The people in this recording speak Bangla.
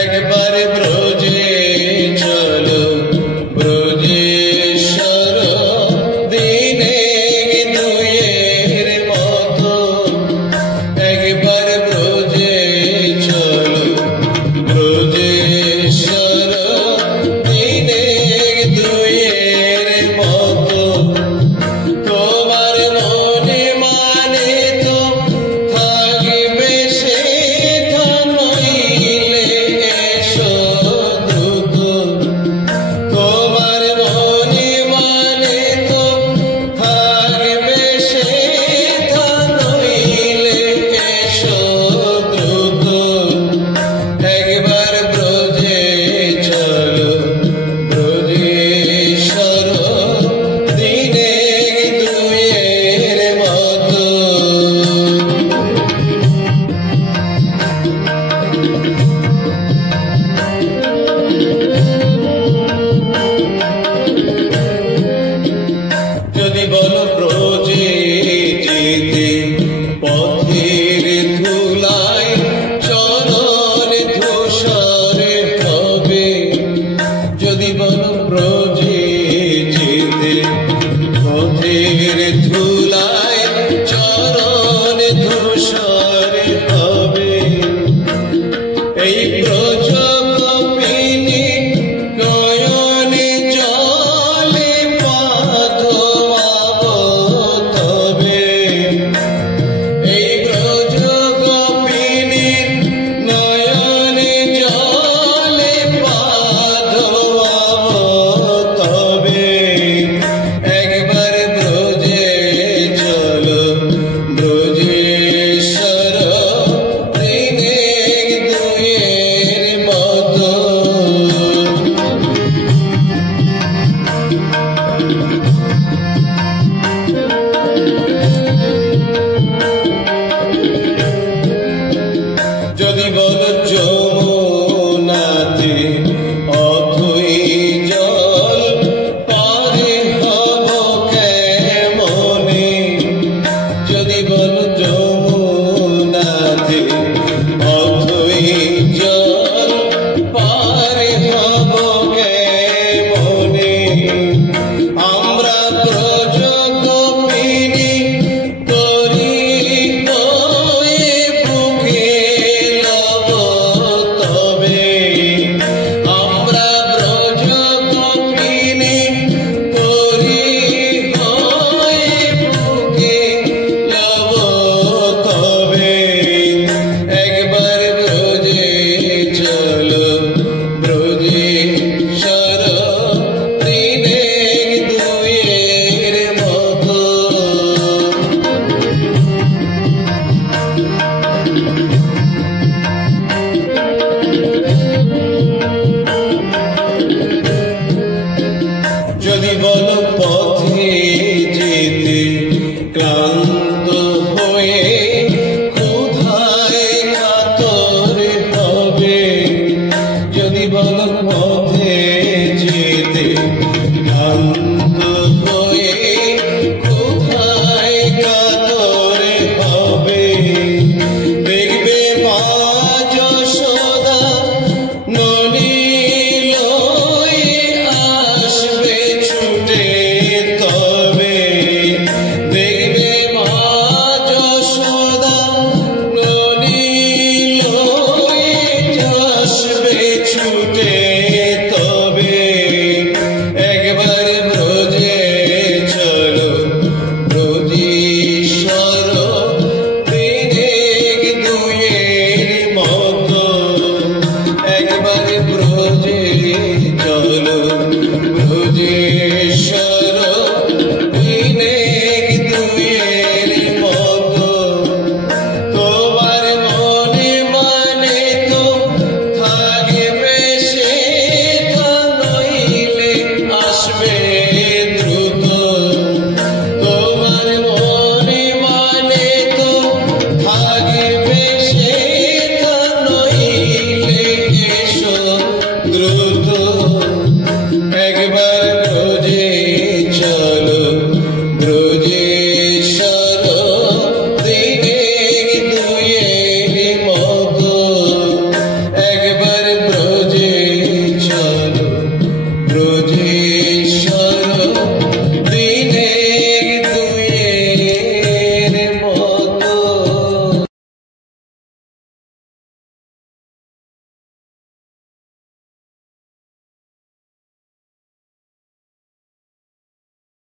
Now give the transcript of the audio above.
একবার ব্রজে চলো ব্রজেশ্বর দিনে দুয়ের মতো একবার ব্রজে চলো ব্রজেশ্বর দিনে দুয়ের মতো তোমার মনে মানে তো থাকবে সে নইলে এসো দ্রুত তোমার মনে মানে তো থাকবে সে নইলে এসো দ্রুত একবার ব্রজে চলো ব্রজেশ্বর দিনে দুয়ের মতো যদি বলো ব্রজে যেতে পথের ধুলায় চরণ ধূসর হবে যদি বলো ব্রজে যেতে পথের ধুলায় চরণ ধূসর হবে এই ব্রজ কপিনী নয়নে জলে পাথোয়াবো তবে এই ব্রজ কপিনী নয়নে জলে পাথোয়াবো তবে একবার ব্রজে চলো ব্রজেশ্বর দিনে দুয়ের মতো যদি বলো যমুনাতে অথই জল পারে হব কেমনে যদি বলো যমুনাতে অথই জল পারে হব কেমনে আমরা ব্রজ কপিনী করি হয়ে বুকে লব তবে আমরা ব্রজ কপিনী করি হয়ে বুকে লব তবে একবার ব্রজে চলো ব্রজেশ্বর দিনে দুয়ের মতো যদি বলো